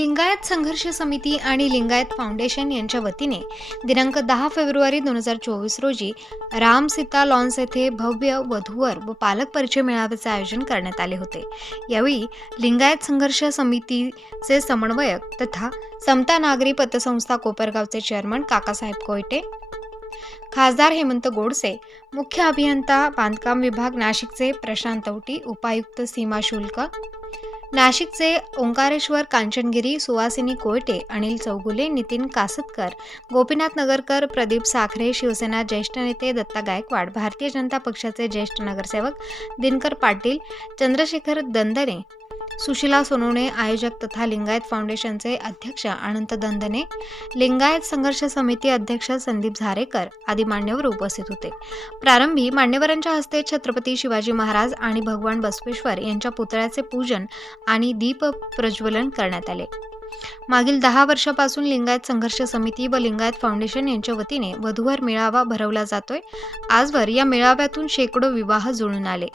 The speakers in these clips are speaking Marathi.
लिंगायत संघर्ष समिती आणि लिंगायत फाउंडेशन यांच्या वतीने दिनांक 10 फेब्रुवारी 2024 रोजी राम सीता लॉन्स येथे भव्य वधूवर व पालक परिचय मेळाव्याचे आयोजन करण्यात आले होते। यावेळी लिंगायत संघर्ष समितीचे समन्वयक तथा समता नागरी पतसंस्था कोपरगावचे चेअरमन काकासाहेब कोयटे, खासदार हेमंत गोडसे, मुख्य अभियंता बांधकाम विभाग नाशिकचे प्रशांत तवटी, उपायुक्त सीमा शुल्क नाशिकचे ओंकारेश्वर कांचनगिरी, सुवासिनी कोयटे, अनिल चौगुले, नितीन कासतकर, गोपीनाथ नगरकर, प्रदीप साखरे, शिवसेना ज्येष्ठ नेते दत्ता गायकवाड, भारतीय जनता पक्षाचे ज्येष्ठ नगरसेवक दिनकर पाटील, चंद्रशेखर दंदने, सुशीला सोनवणे, आयोजक तथा लिंगायत फाउंडेशनचे अध्यक्ष अनंत दंदने, लिंगायत संघर्ष समिती अध्यक्ष संदीप झारेकर आदी मान्यवर उपस्थित होते। प्रारंभी मान्यवरांच्या हस्ते छत्रपती शिवाजी महाराज आणि भगवान बसवेश्वर यांच्या पुतळ्याचे पूजन आणि दीप प्रज्वलन करण्यात आले। मागील 10 वर्षापासून लिंगायत संघर्ष समिती व लिंगायत फाउंडेशन यांच्या वतीने वधूवर मेळावा भरवला जातोय। आजवर या मेळाव्यातून शेकडो विवाह जुळून आले।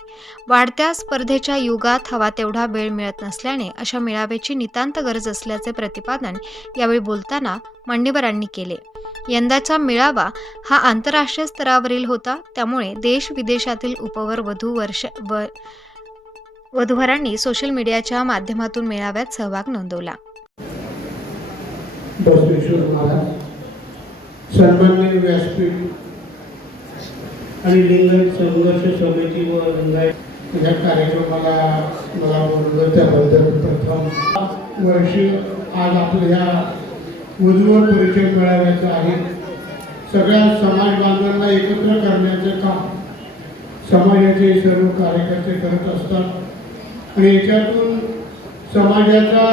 वाढत्या स्पर्धेच्या युगात हवा तेवढा वेळ मिळत नसल्याने अशा मेळाव्याची नितांत गरज असल्याचे प्रतिपादन यावेळी बोलताना मान्यवरांनी केले। यंदाचा मेळावा हा आंतरराष्ट्रीय स्तरावरील होता, त्यामुळे देश विदेशातील उपवर वधूवरांनी सोशल मीडियाच्या माध्यमातून मेळाव्यात सहभाग नोंदवला। बसवेश्वर महाराज, सन्माननीय व्यासपीठ आणि लिंगायत संघर्ष समिती व लिंगायत या कार्यक्रमाला मला बोलवलं त्याबद्दल प्रथम वर्षी आज आपल्या वधूवर परिचय मेळाव्याचा आहे। सगळ्या समाज बांधवांना एकत्र करण्याचे काम समाजाचे सर्व कार्यकर्ते करत असतात आणि याच्यातून समाजाचा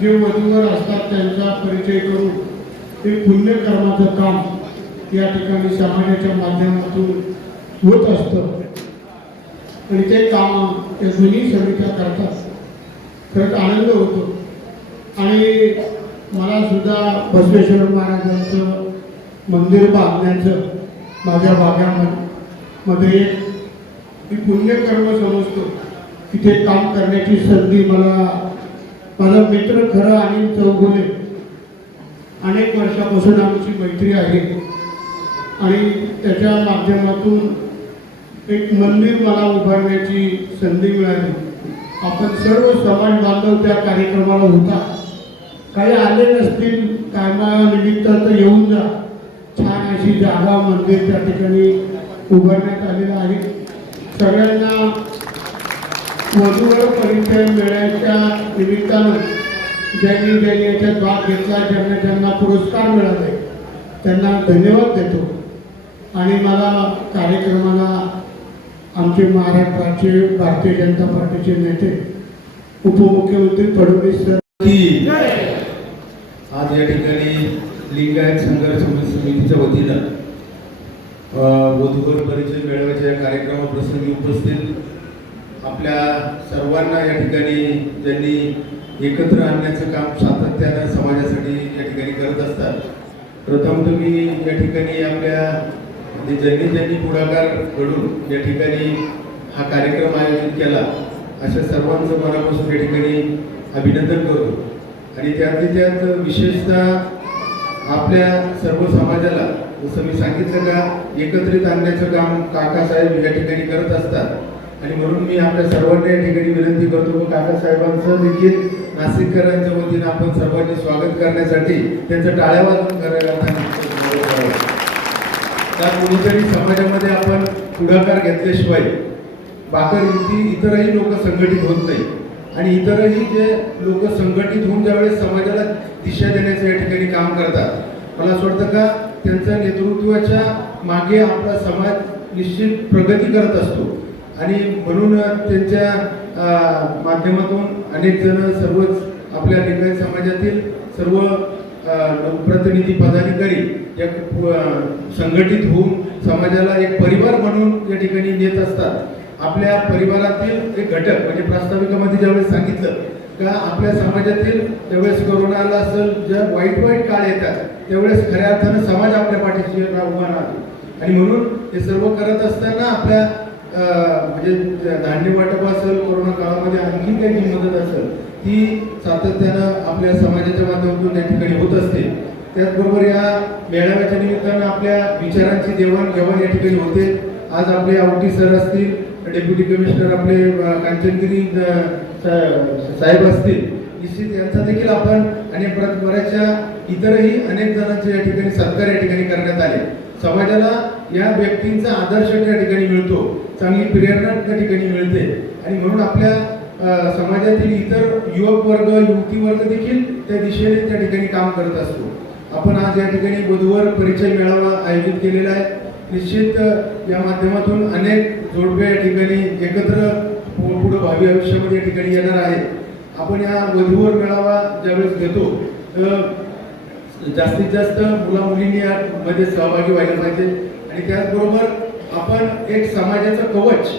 जे वधूवर असतात त्यांचा परिचय करून ते पुण्यकर्माचं काम या ठिकाणी समाजाच्या माध्यमातून होत असतं आणि ते काम या दोन्ही समित्या करतात। खरंच आनंद होतो आणि मला सुद्धा बसवेश्वर महाराजांचं मंदिर बांधण्याचं माझ्या भागामध्ये मी पुण्यकर्म समजतो। तिथे काम करण्याची संधी माझा मित्र खरं अनिल चौगुले, अनेक वर्षापासून आमची मैत्री आहे आणि त्याच्या माध्यमातून एक मंदिर मला उभारण्याची संधी मिळाली। आपण सर्व समाज बांधव त्या कार्यक्रमाला होता, काही आले नसतील कामानिमित्त तर येऊन जा। छान अशी जागा मंदिर त्या ठिकाणी उभारण्यात आलेलं आहे। सगळ्यांना वधूवर परिचय मेळाव्याच्या निमित्तानं ज्यांनी याच्यात भाग घेतला, ज्यांना पुरस्कार मिळाले त्यांना धन्यवाद देतो आणि मला कार्यक्रमाला आमचे महाराष्ट्राचे भारतीय जनता पार्टीचे नेते उपमुख्यमंत्री फडणवीस सर आज या ठिकाणी लिंगायत संघर्ष समितीच्या वतीनं वधूवर परिचय मेळाव्याच्या कार्यक्रमाप्रसंगी उपस्थित आपल्या सर्वांना या ठिकाणी ज्यांनी एकत्र आणण्याचं काम सातत्यानं समाजासाठी या ठिकाणी करत असतात। प्रथम तुम्ही या ठिकाणी आपल्या ज्यांनी पुढाकार घडून या ठिकाणी हा कार्यक्रम आयोजित केला अशा सर्वांचं मनापासून या ठिकाणी अभिनंदन करतो आणि त्यात विशेषतः आपल्या सर्व समाजाला जसं मी सांगितलं का एकत्रित आणण्याचं काम काकासाहेब या ठिकाणी करत असतात आणि म्हणून मी आपल्या सर्वांना या ठिकाणी विनंती करतो की काकासाहेबांचं देखील नाशिककरांच्या वतीनं आपण सर्वांनी स्वागत करण्यासाठी त्यांचं टाळ्या वाजवून करायला त्या कोणीतरी समाजामध्ये आपण पुढाकार घेतल्याशिवाय इतरही लोक संघटित होत नाही आणि इतरही जे लोक संघटित होऊन ज्यावेळेस समाजाला दिशा देण्याचं या ठिकाणी काम करतात, मला असं वाटतं का त्यांच्या नेतृत्वाच्या मागे आपला समाज निश्चित प्रगती करत असतो आणि म्हणून त्यांच्या माध्यमातून अनेक जण सर्वच आपल्या लिंगायत समाजातील सर्व लोकप्रतिनिधी पदाधिकारी या संघटित होऊन समाजाला एक परिवार म्हणून या ठिकाणी नेत असतात। आपल्या परिवारातील एक घटक म्हणजे प्रास्ताविकामध्ये ज्यावेळेस सांगितलं का आपल्या समाजातील ज्यावेळेस कोरोना आला असेल, ज्या वाईट काळ येतात त्यावेळेस खऱ्या अर्थानं समाज आपल्या पाठीशी उभा राहतो आणि म्हणून हे सर्व करत असताना आपल्या म्हणजे धान्य वाटप असेल, कोरोना काळामध्ये आणखी काही मदत असेल ती सातत्यानं आपल्या समाजाच्या माध्यमातून या ठिकाणी होत असते. त्याचबरोबर या मेळाव्याच्या निमित्तानं आपल्या विचारांची देवाणघेवाण या ठिकाणी होते. आज आपले आवटी सर असतील, डेप्युटी कमिशनर आपले कांचनगिरी साहेब असतील, निश्चित यांचा देखील आपण आणि बऱ्याचशा इतरही अनेक जणांचे या ठिकाणी सत्कार या ठिकाणी करण्यात आले. समाजाला या व्यक्तींचा आदर्श त्या ठिकाणी मिळतो, चांगली प्रेरणा त्या ठिकाणी मिळते आणि म्हणून आपल्या समाजातील इतर युवक वर्ग युवती वर्ग देखील त्या दिशेने त्या ठिकाणी काम करत असतो. आपण आज या ठिकाणी वधूवर परिचय मेळावा आयोजित केलेला आहे. निश्चित या माध्यमातून अनेक जोडपे या ठिकाणी एकत्र पुढे भावी आयुष्यामध्ये या ठिकाणी येणार आहे. आपण या वधूवर मेळावा ज्यावेळेस घेतो तर जास्तीत जास्त मुला मुलींनी यामध्ये सहभागी व्हायला पाहिजे आणि त्याचबरोबर आपण एक समाजाचं कवच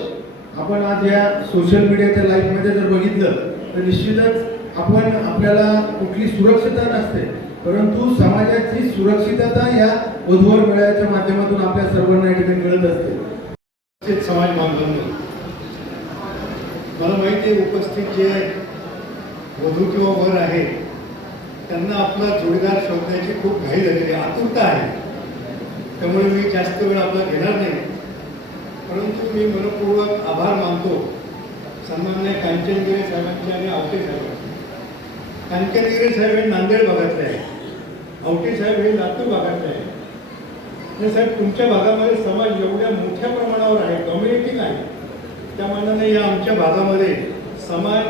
आपण आज या सोशल मीडियाच्या लाईफमध्ये जर बघितलं तर निश्चितच आपण आपल्याला कुठली सुरक्षितता नसते, परंतु समाजाची सुरक्षितता या वधूवर मेळाव्याच्या माध्यमातून आपल्या सर्वांना या ठिकाणी मिळत असते. समाज बांधवांनो, मला माहिती आहे उपस्थित जे वधू किंवा वर आहे त्यांना आपला जोडीदार शोधण्याची खूप घाई झालेली आहे, आतुरता आहे. त्यामुळे मी जास्त वेळ आपला घेणार नाही, परंतु मी मनपूर्वक आभार मानतो सन्माननीय कांचनगिरी साहेबांचे आणि आवटे साहेबांचे. कांचनगिरी साहेब हे नांदेड भागातले आहे, आवटे साहेब हे लातूर भागातले आहे. आणि साहेब तुमच्या भागामध्ये समाज एवढ्या मोठ्या प्रमाणावर आहे, डॉमिनेटिंग आहे, त्या मानाने या आमच्या भागामध्ये समाज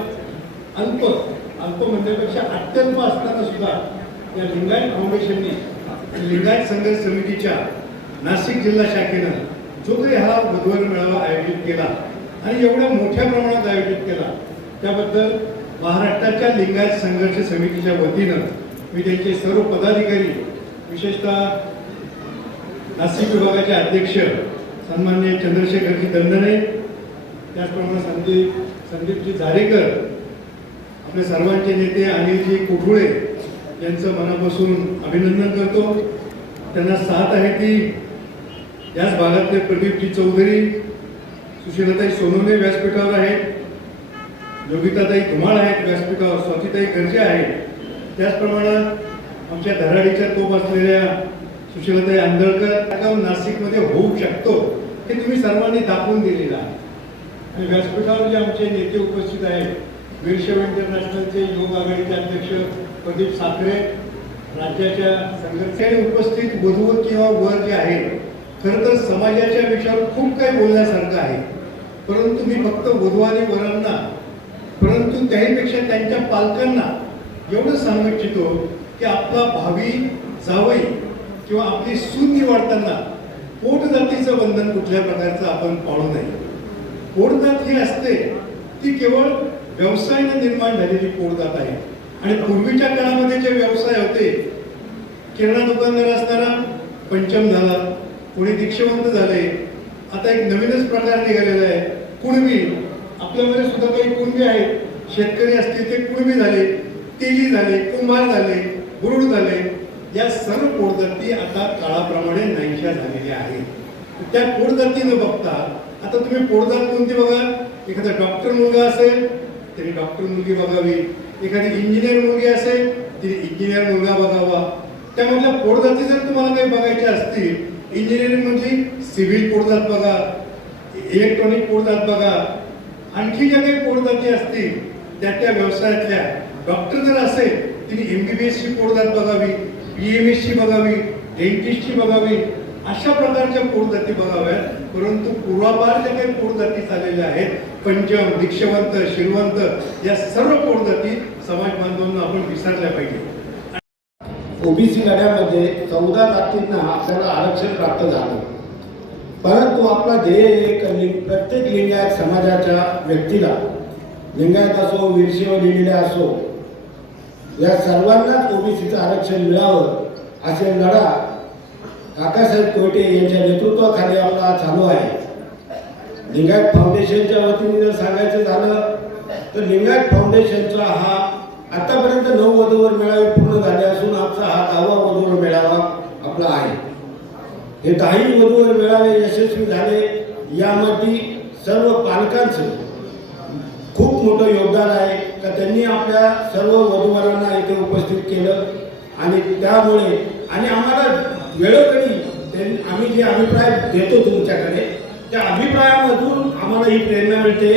अल्प म्हणण्यापेक्षा अत्यल्प असताना सुद्धा या लिंगायत फाउंडेशनने लिंगायत संघर्ष समितीच्या नाशिक जिल्हा शाखेनं जो काही हा वधूवर मेळावा आयोजित केला आणि एवढ्या मोठ्या प्रमाणात आयोजित केला त्याबद्दल महाराष्ट्राच्या लिंगायत संघर्ष समितीच्या वतीनं मी त्यांचे सर्व पदाधिकारी, विशेषतः नाशिक विभागाचे अध्यक्ष सन्माननीय चंद्रशेखरजी दंडने, त्याचप्रमाणे संदीपजी झारेकर, आपले सर्वांचे नेते अनिलजी कोठुळे यांचं मनापासून अभिनंदन करतो. त्यांना साथ आहे ती याच भागातले प्रदीपजी चौधरी, सुशीलाताई सोनवणे व्यासपीठावर आहेत, योगिताताई धुमाळ आहेत व्यासपीठावर, स्वातीताई गर्जे आहेत. त्याचप्रमाणे आमच्या धराडीच्या तोप असलेल्या सुशीलाताई आंदळकर नाशिकमध्ये होऊ शकतो हे तुम्ही सर्वांनी दाखवून दिलेलं आहे. आणि व्यासपीठावर जे आमचे नेते उपस्थित आहेत, वीरशैव इंटरनॅशनलचे योग आघाडीचे अध्यक्ष प्रदीप साखरे, राज्याच्या संघटनेने उपस्थित वधू किंवा वर जे आहे, खरं तर समाजाच्या विषयावर खूप काही बोलण्यासारखं आहे. परंतु मी फक्त वधू आणि वरांना, परंतु त्याहीपेक्षा त्यांच्या पालकांना एवढं सांगू इच्छितो की आपला भावी जावई किंवा आपली सून निवडताना पोटजातीचं बंधन कुठल्या प्रकारचं आपण पाळू नये. पोटजात ही असते ती केवळ व्यवसायाने निर्माण झालेली पोटजात आहे. आणि पूर्वीच्या काळामध्ये जे व्यवसाय होते, किराणा दुकानदार असणारा पंचम झाला, कोणी दीक्षावंत झाले, आता एक नवीनच प्रकार निघालेला आहे कुणबी. आपल्यामध्ये सुद्धा काही कुणबी आहेत, शेतकरी असतील ते कुणबी झाले, तेली झाले, कुंभार झाले, गुरुड झाले. या सर्व पोटजाती आता काळाप्रमाणे नाहीशा झालेल्या आहेत. त्या पोटजाती न बघता आता तुम्ही पोटजात कोणती बघा, एखादा डॉक्टर मुलगा असेल तरी डॉक्टर मुलगी बघावी, एखादी इंजिनियर मुलगी असेल तरी इंजिनियर मुलगा बघावा. त्यामधल्या पोटजाती जर तुम्हाला काही बघायच्या असतील, इंजिनिअरिंग मधली सिव्हिल पोटजात बघा, इलेक्ट्रॉनिक पोटजात बघा, आणखी ज्या काही पोटजाती असतील त्या त्या व्यवसायातल्या. डॉक्टर जर असेल तिने MBBS ची पोटजात बघावी, PMS ची बघावी, डेंटिस्टची बघावी, अशा प्रकारच्या पोटजाती बघाव्यात. परंतु पूर्वापार ज्या काही पोटजाती चाललेल्या आहेत, पंचम, दीक्षावंत, शिरवंत, या सर्व पोटजाती समाज बांधवांना आपण विसरल्या पाहिजे. ओबीसी लढ्यामध्ये 14 जातींना आपल्याला आरक्षण प्राप्त झालं, परंतु आपला ध्येय एक प्रत्येक लिंगायत समाजाच्या व्यक्तीला, लिंगायत असो, वीरशैव लिहिलेले असो, या सर्वांनाच ओबीसीचं आरक्षण मिळावं असे लढा काकासाहेब कोयटे यांच्या नेतृत्वाखाली आपला चालू आहे. लिंगायत फाउंडेशनच्या वतीने जर सांगायचं झालं तर लिंगायत फाउंडेशनचा हा आतापर्यंत 9 वधूवर मेळावे पूर्ण झाले असून आमचा हा 10वा वधूवर मेळावा आपला आहे. हे 10ही वधूवर मेळावे यशस्वी झाले, यामध्ये सर्व पालकांचं खूप मोठं योगदान आहे. का त्यांनी आपल्या सर्व वधूवरांना इथे उपस्थित केलं आणि त्यामुळे आणि आम्हाला वेळोवेळी आम्ही जे अभिप्राय देतो तुमच्याकडे त्या अभिप्रायामधून आम्हाला ही प्रेरणा मिळते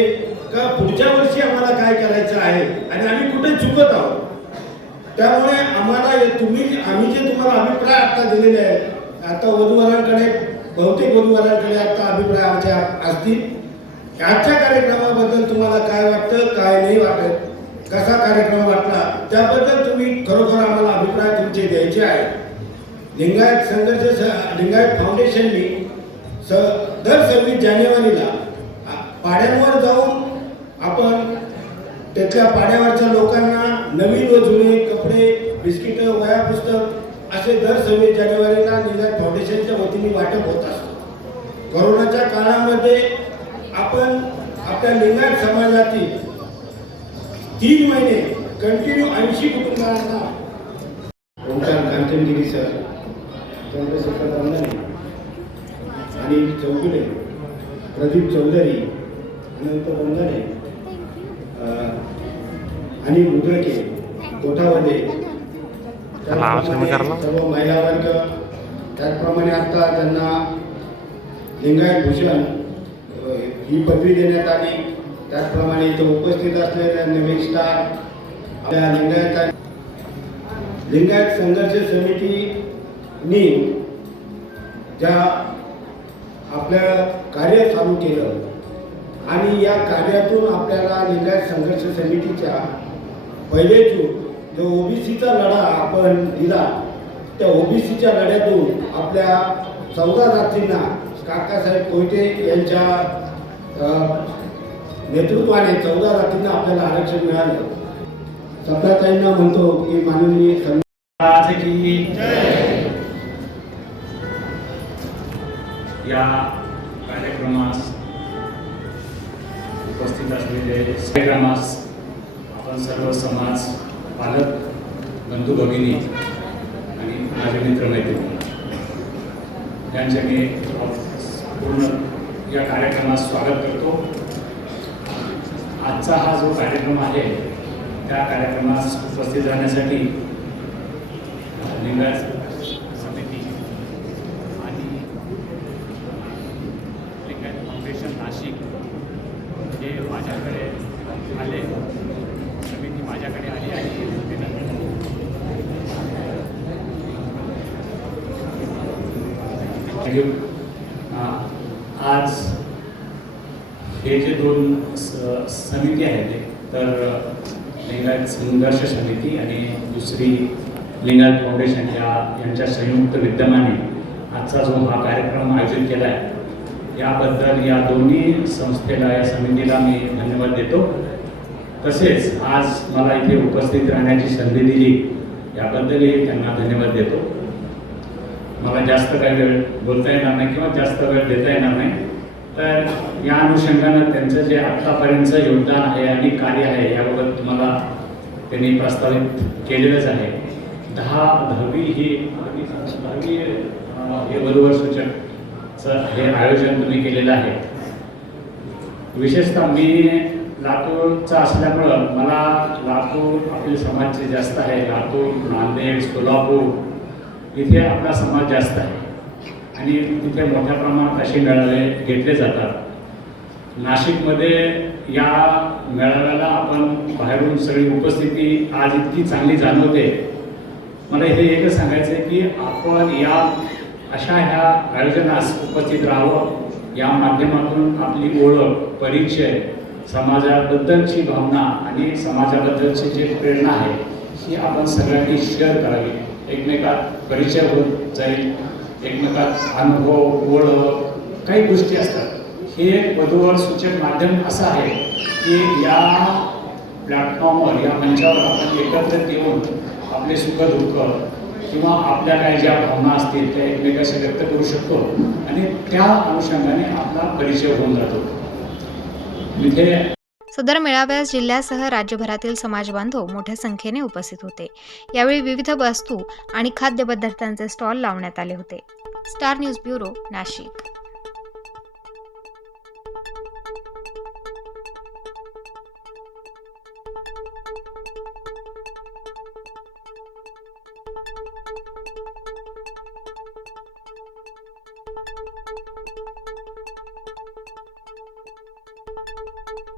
का पुढच्या वर्षी आम्हाला काय करायचं आहे आणि आम्ही कुठे चुकत आहोत. त्यामुळे आम्हाला आम्ही जे तुम्हाला अभिप्राय आता दिलेले आहेत आता वधूवरांकडे बहुतेक वधूवरांकडे आता अभिप्राय आमचे असतील. आजच्या कार्यक्रमाबद्दल तुम्हाला काय वाटतं काय नाही वाटत कसा कार्यक्रम वाटला त्याबद्दल तुम्ही खरोखर आम्हाला अभिप्राय तुमचे द्यायचे आहे. लिंगायत फाउंडेशननी दर 26 जानेवारीला पाड्यांवर जाऊन आपण त्यातल्या पाड्यावरच्या लोकांना नवीन व जुने कपडे बिस्किटं वह्या पुस्तक असे दर 26 जानेवारीला लिंगायत फाउंडेशनच्या वतीने वाटप होत असतं. कोरोनाच्या काळामध्ये आपण आपल्या लिंगायत समाजातील 3 महिने कंटिन्यू 80 कुटुंबांना ओंकार कांचनगिरी सर, चंद्रशेखर रंगाने, अनिल चौगुले, प्रदीप चौधरी, अनंत बंगारे, अनिल मुद्रके, कोठावदे, सर्व महिला वर्ग, त्याचप्रमाणे आता त्यांना लिंगायत भूषण ही पदवी देण्यात आली. त्याचप्रमाणे इथे उपस्थित असलेल्या नवीन स्टार आपल्या लिंगायत संघर्ष समितीनी ज्या आपल्या कार्य चालू केलं आणि या कार्यातून आपल्याला लिंगायत संघर्ष समितीच्या पहिले जो ओबीसीचा लढा आपण दिला त्या ओबीसीच्या लढ्यातून आपल्या 14 जातींना काकासाहेब कोयटे यांच्या नेतृत्वाने 14 जातींना आपल्याला आरक्षण मिळालं. सप्ताताईंना म्हणतो की माननीय की या कार्यक्रमास उपस्थित असलेले कार्यक्रमास आपण सर्व समाज पालक बंधू भगिनी आणि माझे मित्रमैत्रिणी यांचे मी पूर्ण या कार्यक्रमास स्वागत करतो. आजचा हा जो कार्यक्रम आहे त्या कार्यक्रमास उपस्थित राहण्यासाठी लिंगायत समिती आणि लिंगायत फाउंडेशन नाशिक हे माझ्याकडे आले, समिती माझ्याकडे आली आहे. आज हे जे 2 समिती आहेत तर लिंगायत संघर्ष समिती आणि दुसरी लिंगायत फाउंडेशन यांच्या संयुक्त विद्यमाने आजचा जो हा कार्यक्रम आयोजित केला आहे याबद्दल या दोन्ही संस्थेला या समितीला मी धन्यवाद देतो. तसेच आज मला इथे उपस्थित राहण्याची संधी दिली याबद्दलही त्यांना धन्यवाद देतो. मला जास्त काही वेळ बोलता येणार नाही किंवा जास्त वेळ देता येणार नाही, तर या अनुषंगानं त्यांचं जे आत्तापर्यंतचं योगदान आहे आणि कार्य आहे याबाबत तुम्हाला त्यांनी प्रस्तावित केलेलंच आहे. 10वी हे वधूवर सूचकचं हे आयोजन तुम्ही केलेलं आहे. विशेषतः मी लातूरचा असल्यामुळं मला लातूर आपले समाज जे जास्त आहे, लातूर, नांदेड, सोलापूर इथे आपला समाज जास्त आहे आणि तिथे मोठ्या प्रमाणात असे मेळावे घेतले जातात. नाशिकमध्ये या मेळाव्याला आपण बाहेरून सगळी उपस्थिती आज इतकी चांगली जाणवते. मला हे एकच सांगायचं आहे की आपण अशा ह्या आयोजनास उपस्थित राहावं. या माध्यमातून आपली ओळख, परिचय, समाजाबद्दलची भावना आणि समाजाबद्दलची जी प्रेरणा आहे ही आपण सगळ्यांनी शेअर करावी. एकमेकात परिचय होत जाईल, एकमेकात अनुभव, ओळख काही गोष्टी असतात. हे एक वधूवर सूचक माध्यम असं आहे की या प्लॅटफॉर्मवर, या मंचावर आपण एकत्रित येऊन आपले सुखदुःख किंवा आपल्या काही ज्या भावना असतील त्या एकमेकाशी व्यक्त करू शकतो आणि त्या अनुषंगाने आपला परिचय होऊन जातो. इथे सदर मेळाव्यास जिल्ह्यासह राज्यभरातील समाज बांधव मोठ्या संख्येने उपस्थित होते. यावेळी विविध वस्तू आणि खाद्यपदार्थांचे स्टॉल लावण्यात आले होते. Star news bureau, Nashik. आहे